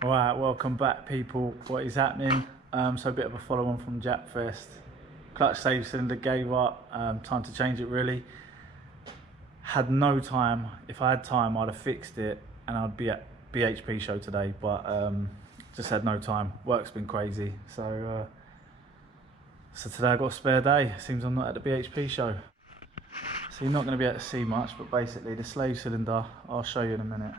Alright, welcome back people. What is happening? So a bit of a follow on from Japfest. Clutch save cylinder gave up, time to change it really. Had no time. If I had time I'd have fixed it and I'd be at BHP show today, but just had no time. Work's been crazy. So today I got a spare day. Seems I'm not at the BHP show. So you're not going to be able to see much, but basically the slave cylinder, I'll show you in a minute.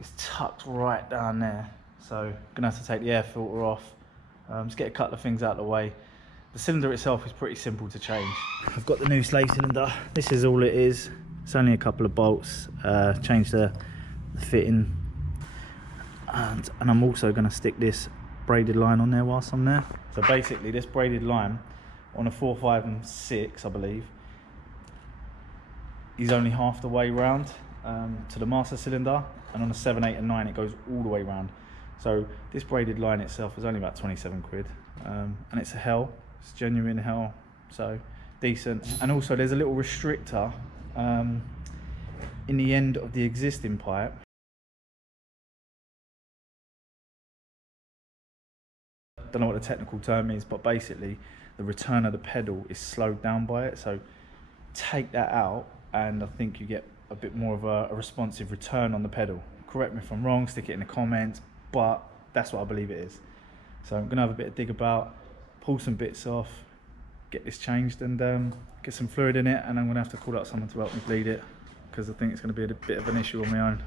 It's tucked right down there, so I'm gonna have to take the air filter off, just get a couple of things out of the way. The cylinder itself is pretty simple to change. I've got the new slave cylinder. This is all it is. It's only a couple of bolts. Change the fitting, and I'm also going to stick this braided line on there whilst I'm there. So basically this braided line on a 4, 5 and 6 I believe is only half the way round to the master cylinder, and on a 7, 8 and 9 it goes all the way round. So this braided line itself is only about 27 quid, and it's a hell. It's genuine hell, so decent. And also there's a little restrictor in the end of the existing pipe. Don't know what the technical term is, but basically the return of the pedal is slowed down by it. So take that out and I think you get a bit more of a responsive return on the pedal. Correct me if I'm wrong, stick it in the comments, but that's what I believe it is. So I'm gonna have a bit of dig about, pull some bits off, get this changed and get some fluid in it, and I'm gonna have to call out someone to help me bleed it because I think it's gonna be a bit of an issue on my own.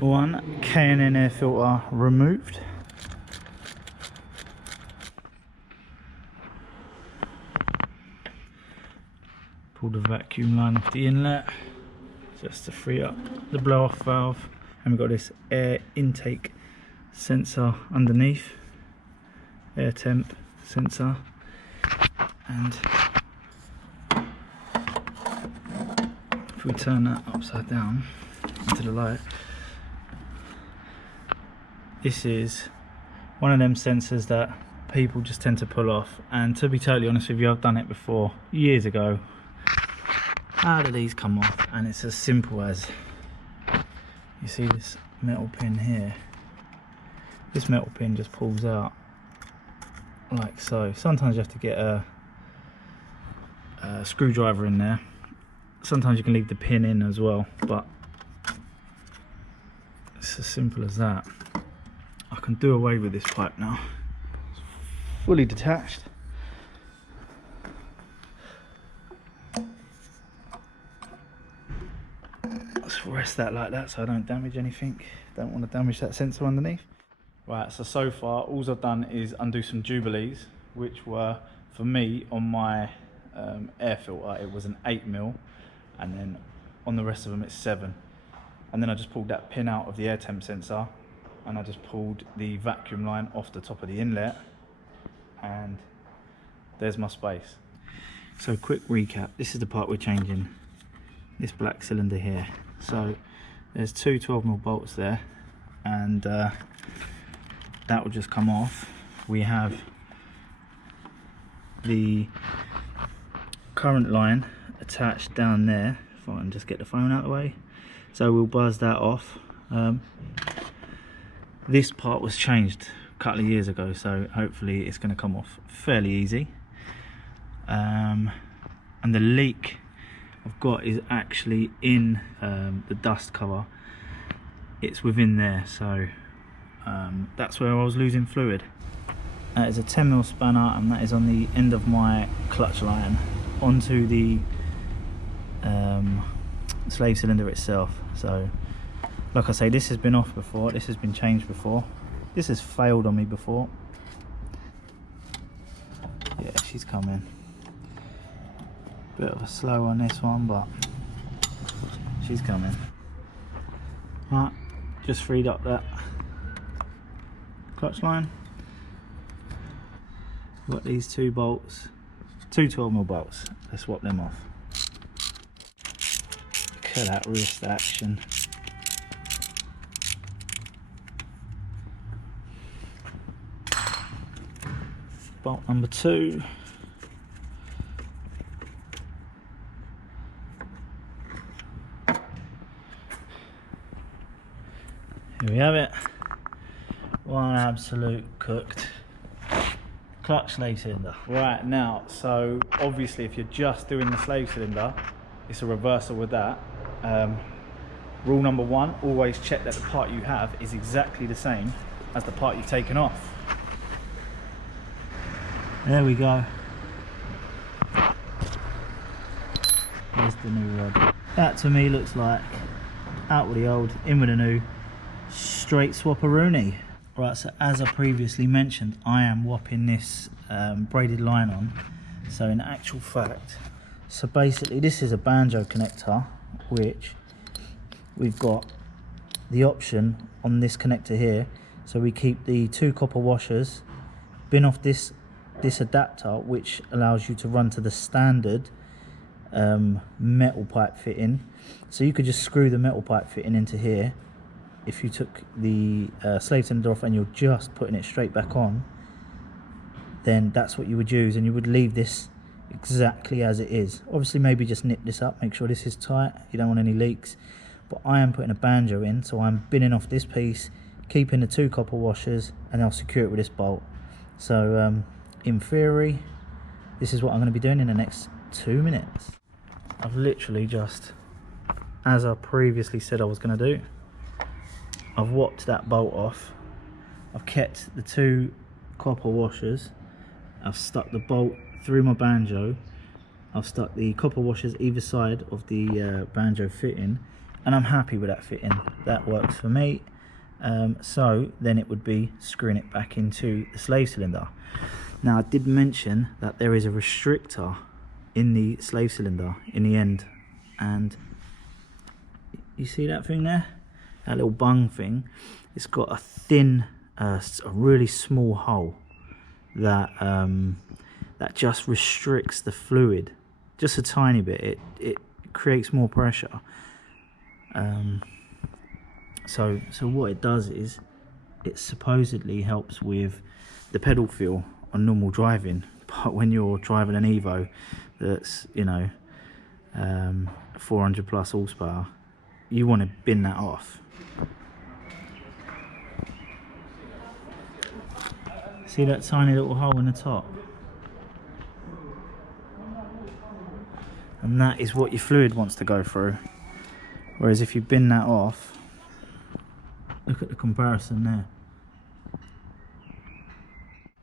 One K&N air filter removed. Pull the vacuum line off the inlet just to free up the blow off valve, and we've got this air intake sensor underneath, air temp sensor, and if we turn that upside down into the light, this is one of them sensors that people just tend to pull off, and to be totally honest with you, I've done it before years ago. How do these come off? And it's as simple as, you see this metal pin here, this metal pin just pulls out like so. Sometimes you have to get a screwdriver in there, sometimes you can leave the pin in as well, but it's as simple as that. I can do away with this pipe now. It's fully detached. Let's rest that like that so I don't damage anything. Don't want to damage that sensor underneath. Right, so far all I've done is undo some jubilees, which were, for me, on my air filter it was an 8mm, and then on the rest of them it's 7. And then I just pulled that pin out of the air temp sensor, and I just pulled the vacuum line off the top of the inlet, and there's my space. So quick recap, this is the part we're changing, this black cylinder here. So there's two 12mm bolts there, and that will just come off. We have the current line attached down there. If I can just get the phone out of the way, so we'll buzz that off. This part was changed a couple of years ago, so hopefully it's going to come off fairly easy. And the leak I've got is actually in the dust cover. It's within there, so that's where I was losing fluid. That is a 10mm spanner, and that is on the end of my clutch line onto the slave cylinder itself. So like I say, this has been off before, this has been changed before, this has failed on me before. Yeah, she's coming. Bit of a slow on this one, but she's coming. Right, just freed up that clutch line. Got these two bolts, two 12mm bolts. Let's swap them off. Look at that wrist action. bolt number 2. Here we have it. One absolute cooked clutch slave cylinder. Right, now, so obviously if you're just doing the slave cylinder, it's a reversal with that. Rule number 1, always check that the part you have is exactly the same as the part you've taken off. There we go. There's the new rod. That to me looks like out with the old, in with the new, straight swap-a-rooney. Right, so as I previously mentioned, I am whopping this braided line on. So in actual fact, so basically this is a banjo connector, which we've got the option on this connector here. So we keep the 2 copper washers, bin off this adapter, which allows you to run to the standard metal pipe fitting. So you could just screw the metal pipe fitting into here. If you took the slave cylinder off and you're just putting it straight back on, then that's what you would use, and you would leave this exactly as it is. Obviously maybe just nip this up, make sure this is tight, you don't want any leaks. But I am putting a banjo in, so I'm binning off this piece, keeping the 2 copper washers, and I'll secure it with this bolt. So in theory, this is what I'm going to be doing in the next 2 minutes. I've literally just, as I previously said I was going to do, I've whopped that bolt off. I've kept the 2 copper washers. I've stuck the bolt through my banjo. I've stuck the copper washers either side of the banjo fitting, and I'm happy with that fitting. That works for me. So then it would be screwing it back into the slave cylinder. Now I did mention that there is a restrictor in the slave cylinder in the end, and you see that thing there? That little bung thing, it's got a thin, a really small hole that that just restricts the fluid, just a tiny bit. It creates more pressure. So what it does is, it supposedly helps with the pedal feel on normal driving, but when you're driving an Evo that's, you know, 400 plus horsepower, you want to bin that off. See that tiny little hole in the top? And that is what your fluid wants to go through. Whereas if you bin that off, look at the comparison there.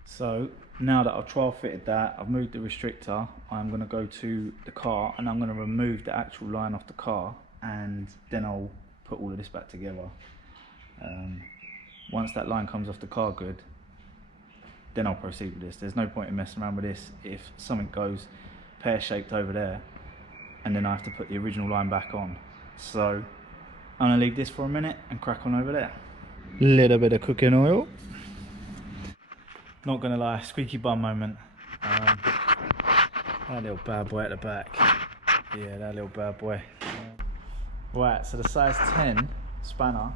So now that I've trial fitted that, I've moved the restrictor, I'm going to go to the car and I'm going to remove the actual line off the car, and then I'll put all of this back together. Once that line comes off the car good, then I'll proceed with this. There's no point in messing around with this if something goes pear-shaped over there and then I have to put the original line back on. So I'm gonna leave this for a minute and crack on over there. Little bit of cooking oil. Not gonna lie, squeaky bum moment. That little bad boy at the back. Yeah, that little bad boy. Right, so the size 10 spanner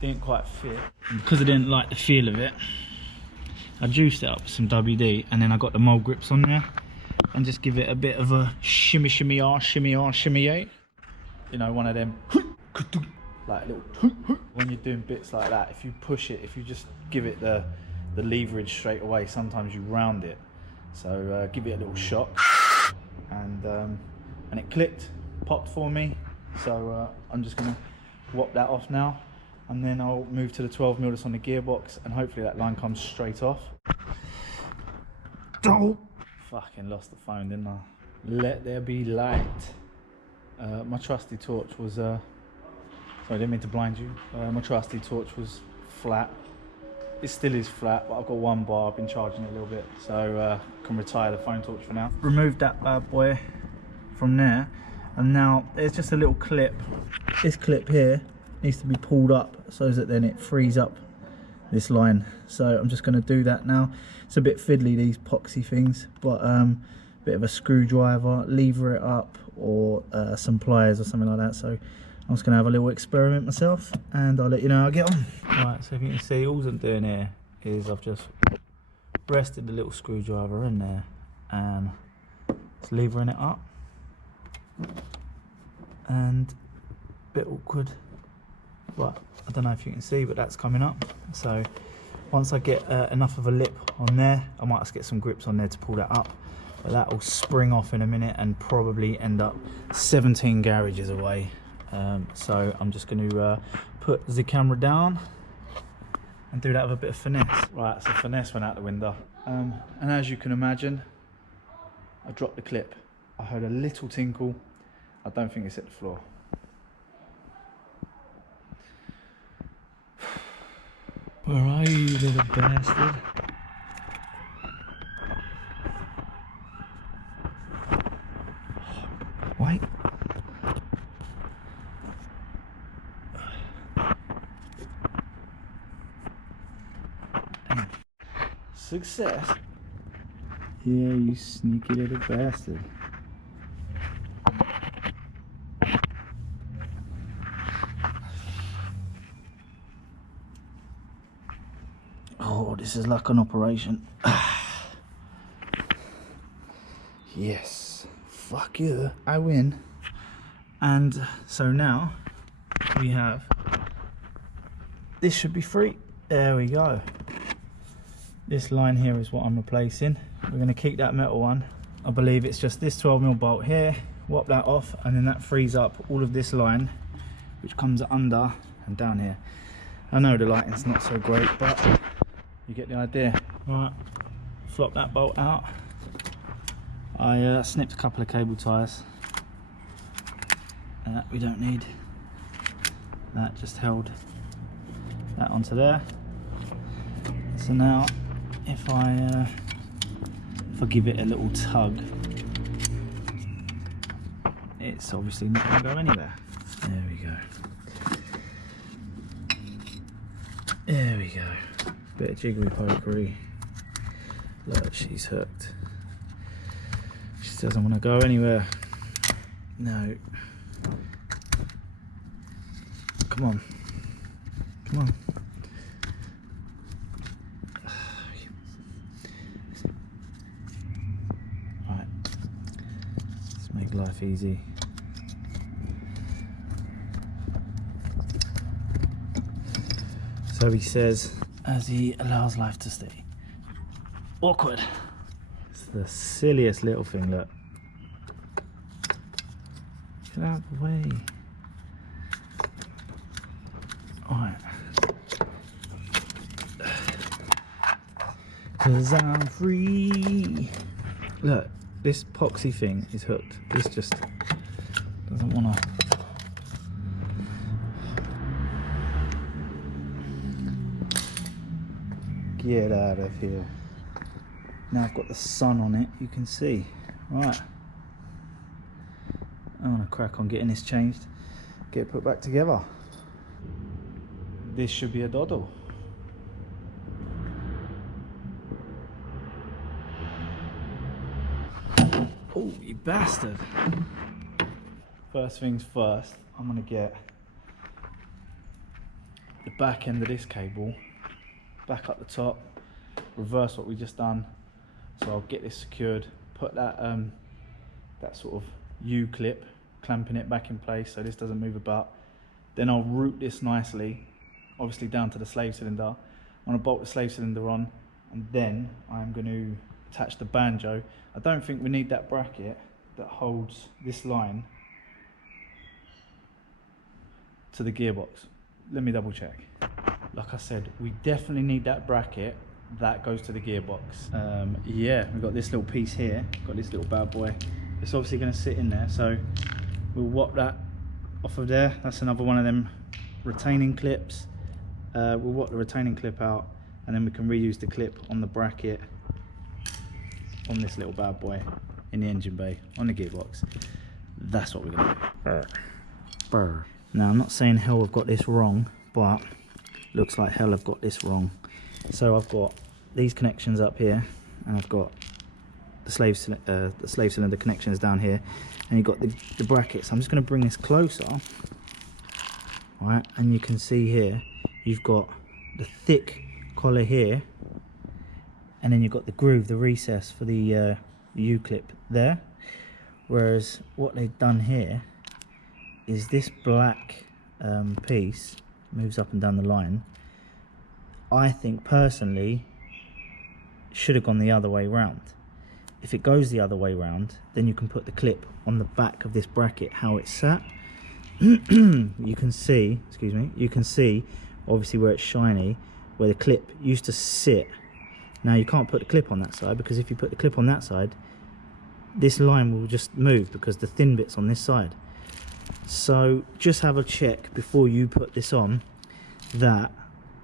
didn't quite fit, and because I didn't like the feel of it, I juiced it up with some WD, and then I got the mold grips on there and just give it a bit of a shimmy shimmy ah shimmy ah shimmy a. You know, one of them like little when you're doing bits like that, if you push it, if you just give it the leverage straight away, sometimes you round it. So give it a little shock, and it clicked, popped for me. So I'm just gonna whop that off now, and then I'll move to the 12mm that's on the gearbox, and hopefully that line comes straight off. Oh, fucking lost the phone, didn't I? Let there be light. My trusty torch was sorry, I didn't mean to blind you. My trusty torch was flat. It still is flat, but I've got one bar. I've been charging it a little bit, so can retire the phone torch for now. Removed that bad boy from there, and now there's just a little clip. This clip here needs to be pulled up so that then it frees up this line. So I'm just going to do that now. It's a bit fiddly, these epoxy things, but bit of a screwdriver, lever it up, or some pliers or something like that. So I'm just going to have a little experiment myself, and I'll let you know how I get on. Right, so if you can see, all I'm doing here is I've just rested the little screwdriver in there and it's levering it up, and a bit awkward, but I don't know if you can see, but that's coming up. So once I get enough of a lip on there, I might just get some grips on there to pull that up, but that will spring off in a minute and probably end up 17 garages away. So I'm just going to put the camera down and do that with a bit of finesse. Right, so finesse went out the window, and as you can imagine, I dropped the clip. I heard a little tinkle. I don't think it's hit the floor. Where are you, you little bastard? Wait. Damn. Success. Yeah, you sneaky little bastard. Oh, this is like an operation. Yes. Fuck you. I win. And so now we have, this should be free. There we go. This line here is what I'm replacing. We're going to keep that metal one. I believe it's just this 12mm bolt here. Whop that off, and then that frees up all of this line, which comes under and down here. I know the lighting's not so great, but you get the idea. Right, flop that bolt out. I snipped a couple of cable ties. That we don't need. That just held that onto there. So now, if I give it a little tug, it's obviously not going to go anywhere. There we go. There we go. Bit of jiggery pokery. Look, she's hooked. She doesn't want to go anywhere. No. Come on. Come on. Right. Let's make life easy. So he says, as he allows life to stay. Awkward. It's the silliest little thing, look. Get out of the way. Alright. 'Cause I'm free. Look, this epoxy thing is hooked. This just doesn't want to. Get out of here. Now I've got the sun on it, you can see. Right. I want to crack on getting this changed, get it put back together. This should be a doddle. Oh, you bastard. First things first, I'm going to get the back end of this cable back up the top, reverse what we just done. So I'll get this secured, put that that sort of U-clip, clamping it back in place so this doesn't move about. Then I'll route this nicely, obviously down to the slave cylinder. I'm going to bolt the slave cylinder on, and then I'm going to attach the banjo. I don't think we need that bracket that holds this line to the gearbox. Let me double check. Like I said, we definitely need that bracket that goes to the gearbox. Yeah, we've got this little piece here, got this little bad boy. It's obviously going to sit in there, so we'll whop that off of there. That's another one of them retaining clips. We'll whop the retaining clip out, and then we can reuse the clip on the bracket on this little bad boy in the engine bay on the gearbox. That's what we're going to do. Now, I'm not saying hell I've got this wrong, but looks like hell I've got this wrong. So I've got these connections up here, and I've got the slave cylinder connections down here, and you've got the brackets. I'm just going to bring this closer, all right, and you can see here you've got the thick collar here, and then you've got the groove, the recess for the U-clip there. Whereas what they've done here is this black piece moves up and down the line. I think personally should have gone the other way round. If it goes the other way round, then you can put the clip on the back of this bracket how it's sat. You can see, excuse me, you can see obviously where it's shiny, where the clip used to sit. Now you can't put the clip on that side, because if you put the clip on that side, this line will just move because the thin bit's on this side. So just have a check before you put this on that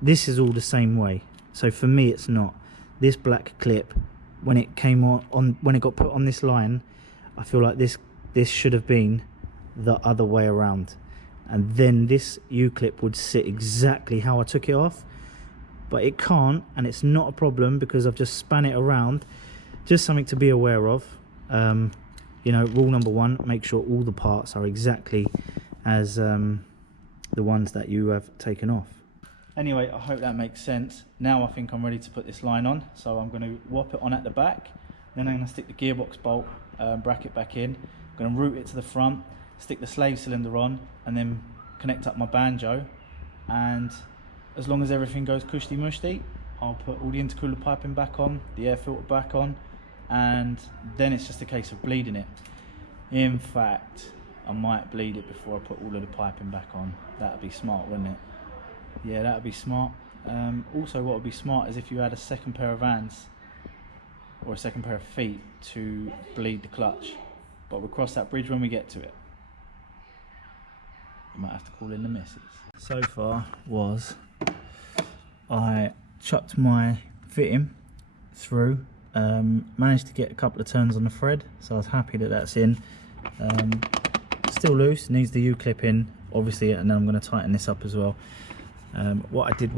this is all the same way. So for me it's not. This black clip, when it came on when it got put on this line, I feel like this should have been the other way around, and then this U-clip would sit exactly how I took it off. But it can't, and it's not a problem because I've just span it around. Just something to be aware of. You know, rule number one, make sure all the parts are exactly as the ones that you have taken off. Anyway, I hope that makes sense. Now I think I'm ready to put this line on. So I'm going to whop it on at the back. Then I'm going to stick the gearbox bolt bracket back in. I'm going to route it to the front, stick the slave cylinder on, and then connect up my banjo. And as long as everything goes cushy mushy, I'll put all the intercooler piping back on, the air filter back on, and then it's just a case of bleeding it. In fact, I might bleed it before I put all of the piping back on. That'd be smart, wouldn't it? Yeah, that'd be smart. Also, what would be smart is if you had a second pair of hands or a second pair of feet to bleed the clutch. But we'll cross that bridge when we get to it. I might have to call in the missus. So far was I chucked my fitting through, managed to get a couple of turns on the thread, so I was happy that that's in. Still loose, needs the U-clip in obviously, and then I'm going to tighten this up as well. What I did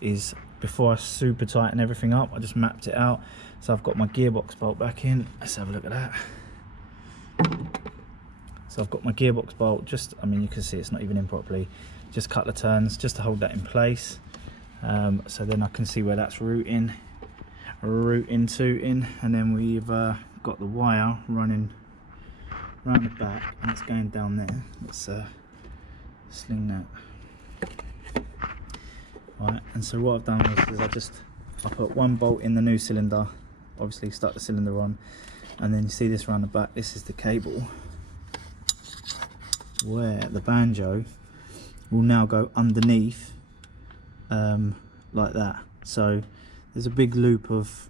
is before I super tighten everything up, I just mapped it out. So I've got my gearbox bolt back in. Let's have a look at that. So I've got my gearbox bolt, just, I mean, you can see it's not even in properly, just a couple of turns just to hold that in place. So then I can see where that's routing to, and then we've got the wire running around the back, and it's going down there. Let's sling that. Right, and so what I've done is I put one bolt in the new cylinder, obviously stuck the cylinder on, and then you see this around the back. This is the cable where the banjo will now go underneath, like that. So there's a big loop of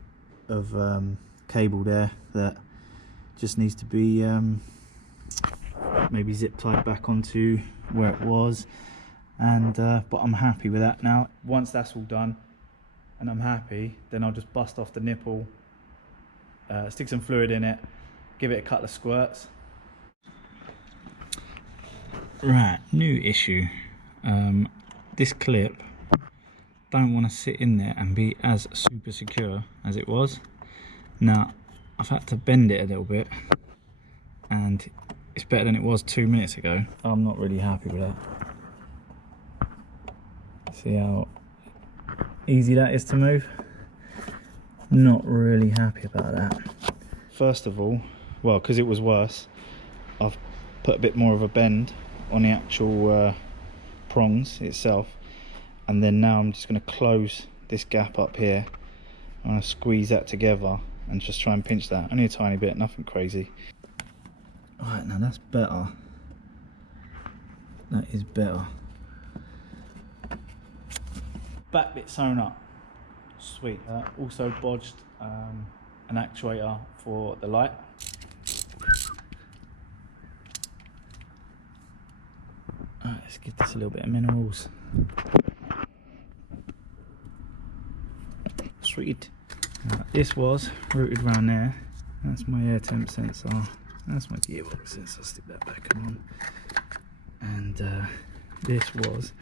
cable there that just needs to be maybe zip tied back onto where it was, and but I'm happy with that now. Once that's all done and I'm happy, then I'll just bust off the nipple, stick some fluid in it, give it a couple of squirts. Right, new issue. This clip don't want to sit in there and be as super secure as it was. Now I've had to bend it a little bit, and it's better than it was 2 minutes ago. I'm not really happy with that. See how easy that is to move? Not really happy about that. First of all, well, because it was worse, I've put a bit more of a bend on the actual prongs itself, and then now I'm just going to close this gap up here. I'm going to squeeze that together and just try and pinch that, only a tiny bit, nothing crazy. Alright, now that's better. That is better. Back bit sewn up, sweet. Also bodged an actuator for the light. Alright, let's give this a little bit of minerals. Sweet. This was routed around there. That's my air temp sensor. That's my gearbox sensor. I'll stick that back on. And this was,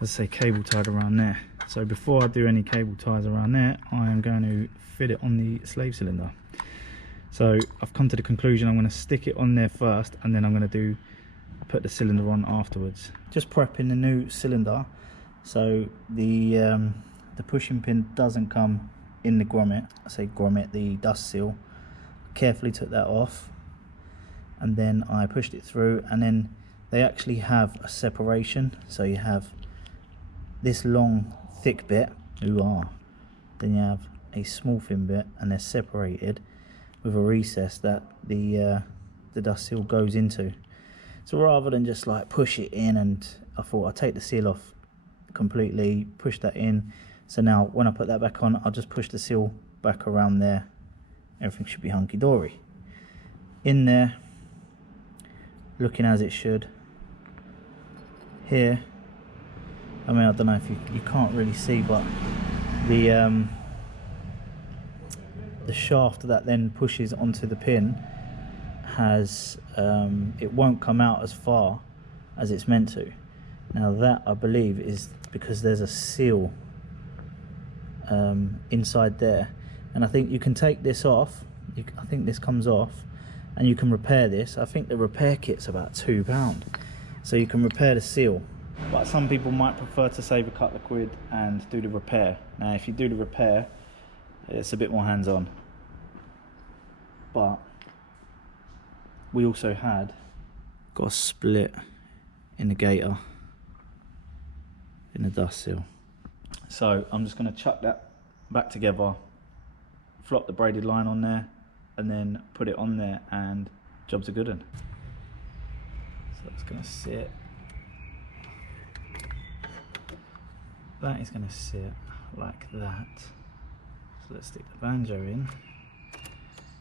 let's say, cable tied around there. So before I do any cable ties around there, I am going to fit it on the slave cylinder. So I've come to the conclusion I'm going to stick it on there first, and then I'm going to put the cylinder on afterwards. Just prepping the new cylinder. So the the pushing pin doesn't come in the grommet. I say grommet, the dust seal. Carefully took that off, and then I pushed it through, and then they actually have a separation. So you have this long thick bit, then you have a small thin bit, and they're separated with a recess that the dust seal goes into. So rather than just like push it in, and I thought I'd take the seal off completely, push that in. So now when I put that back on, I'll just push the seal back around there. Everything should be hunky-dory. In there, looking as it should. Here, I mean, I don't know if you can't really see, but the shaft that then pushes onto the pin has, it won't come out as far as it's meant to. Now that, I believe, is because there's a seal inside there, and I think you can take this off. I think this comes off, and you can repair this. I think the repair kit's about £2, so you can repair the seal. But some people might prefer to save a couple of quid and do the repair. Now if you do the repair, it's a bit more hands-on. But we also got a split in the gator in the dust seal. So I'm just going to chuck that back together, flop the braided line on there, and then put it on there, and job's a good one. So it's going to sit. That is going to sit like that. So let's stick the banjo in.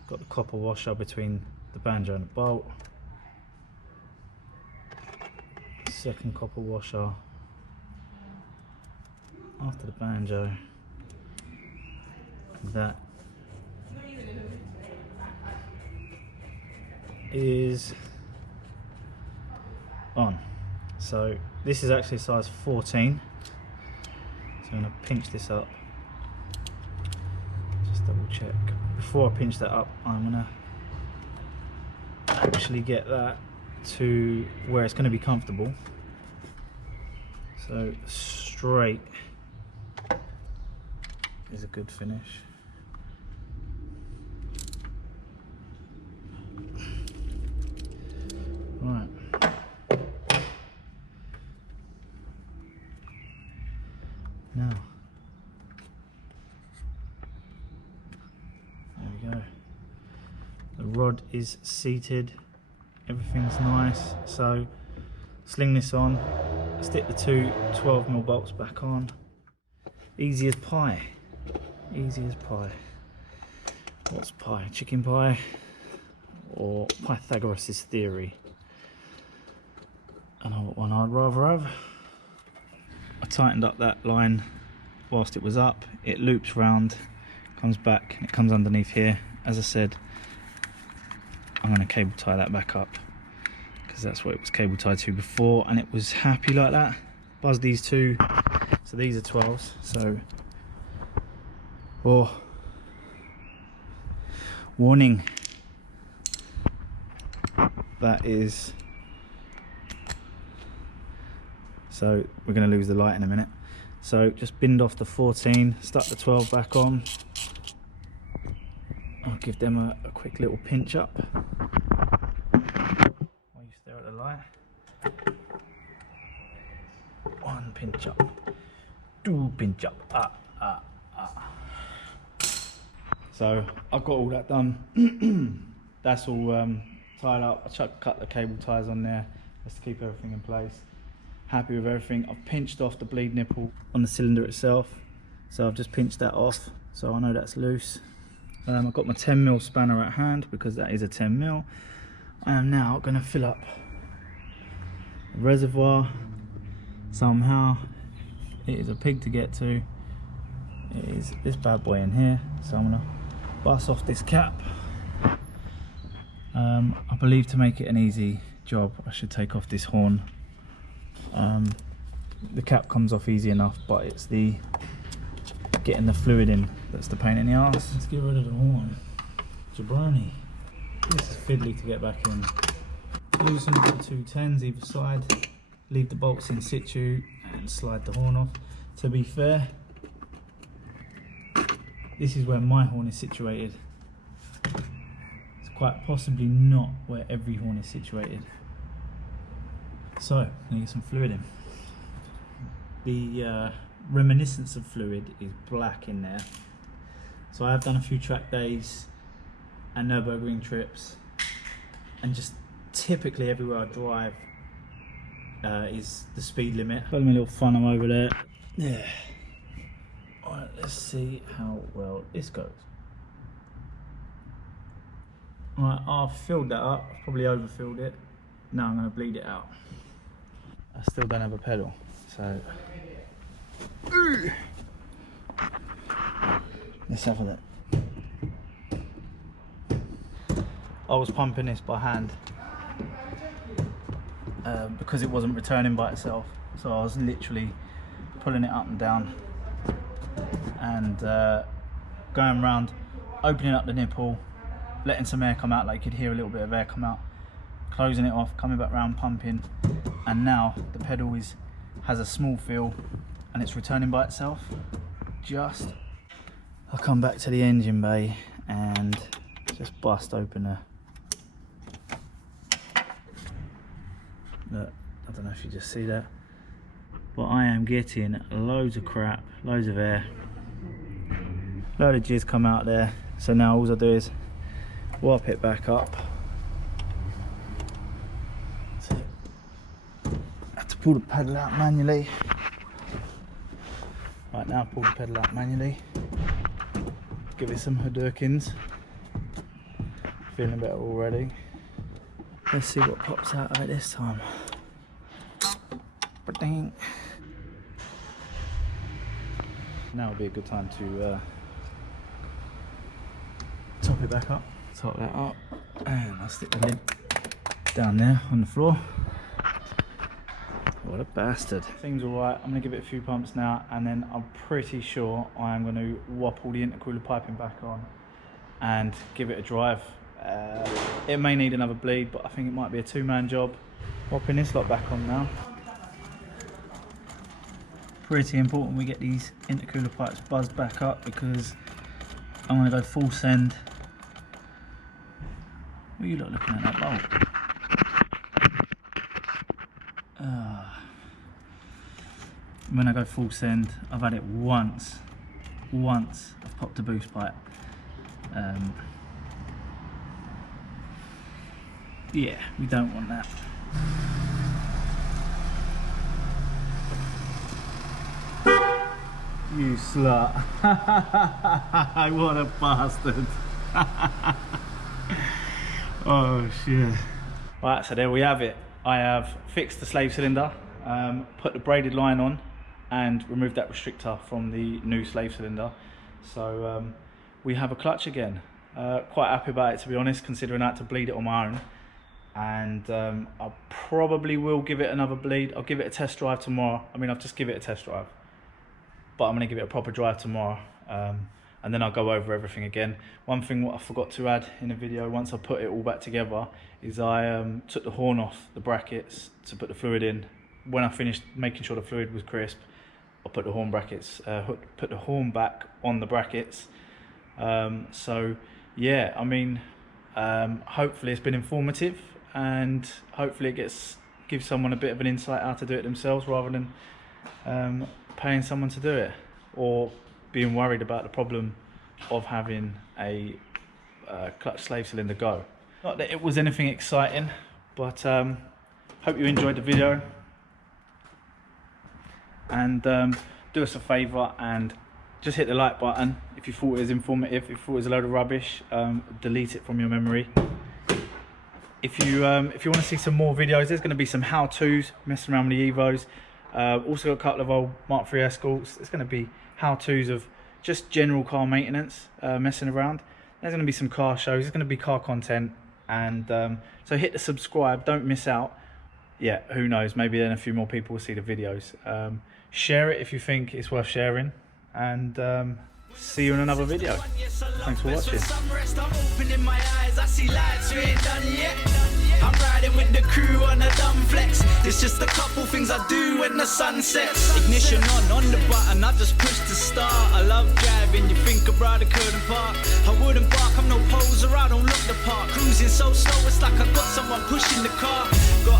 Got the copper washer between the banjo and the bolt. Second copper washer after the banjo. That is on. So this is actually size 14. So I'm going to pinch this up. Just double check. Before I pinch that up, I'm going to actually get that to where it's going to be comfortable. So straight is a good finish. Right. Now, there we go. The rod is seated, everything's nice. So sling this on, stick the two 12mm bolts back on. Easy as pie. Easy as pie. What's pie? Chicken pie or Pythagoras' theory? I know what one I'd rather have. I tightened up that line whilst it was up. It loops round, comes back, and it comes underneath here. As I said, I'm going to cable tie that back up because that's what it was cable tied to before, and it was happy like that. Buzz these two, so these are 12s. So, oh, warning. That is. So we're going to lose the light in a minute. So just binned off the 14, stuck the 12 back on. I'll give them a quick little pinch up while you stare at the light. One pinch up, two pinch up. So I've got all that done. That's all tied up. I cut the cable ties on there just to keep everything in place. Happy with everything. I've pinched off the bleed nipple on the cylinder itself, so I've just pinched that off so I know that's loose. I've got my 10mm spanner at hand because that is a 10mm. I am now going to fill up the reservoir somehow. It is a pig to get to. It is this bad boy in here, so I'm going to bust off this cap. I believe to make it an easy job I should take off this horn. The cap comes off easy enough, but it's the getting the fluid in that's the pain in the arse. Let's get rid of the horn. Jabroni. This is fiddly to get back in. Loosen the two 10s either side, leave the bolts in situ and slide the horn off. To be fair, this is where my horn is situated. It's quite possibly not where every horn is situated. So, I'm going to get some fluid in. The reminiscence of fluid is black in there. So I have done a few track days and Nürburgring trips, and just typically everywhere I drive is the speed limit. Got me a little funnel over there. Yeah. Alright, let's see how well this goes. Alright, I've filled that up, I've probably overfilled it. Now I'm going to bleed it out. I still don't have a pedal, so let's have a look. I was pumping this by hand because it wasn't returning by itself, so I was literally pulling it up and down and going around, opening up the nipple, letting some air come out, like you could hear a little bit of air come out, closing it off, coming back round, pumping, and now the pedal has a small feel and it's returning by itself. I'll come back to the engine bay and just bust open a look. I don't know if you just see that, but I am getting loads of crap, loads of air, load of jizz come out there. So now all I do is warp it back up. So I have to pull the pedal out manually. Right, now pull the pedal out manually. Give it some Hadoukens. Feeling better already. Let's see what pops out of it this time. Now would be a good time to top it back up. Top that up, and I'll stick the lid down there on the floor. What a bastard. Things alright. I'm going to give it a few pumps now, and then I'm pretty sure I am going to whop all the intercooler piping back on and give it a drive. It may need another bleed, but I think it might be a two-man job. Whopping this lot back on now. Pretty important we get these intercooler pipes buzzed back up, because I'm going to go full send. What are you lot looking at, that bolt? When I go full send, I've had it once I've popped a boost pipe. Yeah, we don't want that. You slut. What a bastard. Oh shit. Right, so there we have it. I have fixed the slave cylinder, put the braided line on, and removed that restrictor from the new slave cylinder. So we have a clutch again. Quite happy about it, to be honest, considering I had to bleed it on my own. And I probably will give it another bleed. I'll give it a test drive tomorrow. I mean, I've just give it a test drive, but I'm gonna give it a proper drive tomorrow. And then I'll go over everything again. One thing what I forgot to add in the video, once I put it all back together, is I took the horn off the brackets to put the fluid in. When I finished making sure the fluid was crisp, I put the horn brackets, put the horn back on the brackets. So yeah, I mean, hopefully it's been informative, and hopefully it gives someone a bit of an insight how to do it themselves, rather than paying someone to do it, or being worried about the problem of having a clutch slave cylinder go. Not that it was anything exciting, but hope you enjoyed the video, and do us a favour and just hit the like button if you thought it was informative. If you thought it was a load of rubbish, delete it from your memory. If you want to see some more videos, there's going to be some how-tos, messing around with the Evos. Also got a couple of old Mark III Escorts. It's going to be how-tos of just general car maintenance, messing around. There's going to be some car shows, there's going to be car content, and so hit the subscribe, don't miss out. Yeah, who knows, maybe then a few more people will see the videos. Share it if you think it's worth sharing, and see you in another video. Thanks for watching. I'm riding with the crew on a dumb flex. It's just a couple things I do when the sun sets. Ignition on the button, I just push to start. I love driving, you think about ride a curtain park. I wouldn't bark, I'm no poser, I don't look the part. Cruising so slow, it's like I got someone pushing the car. Got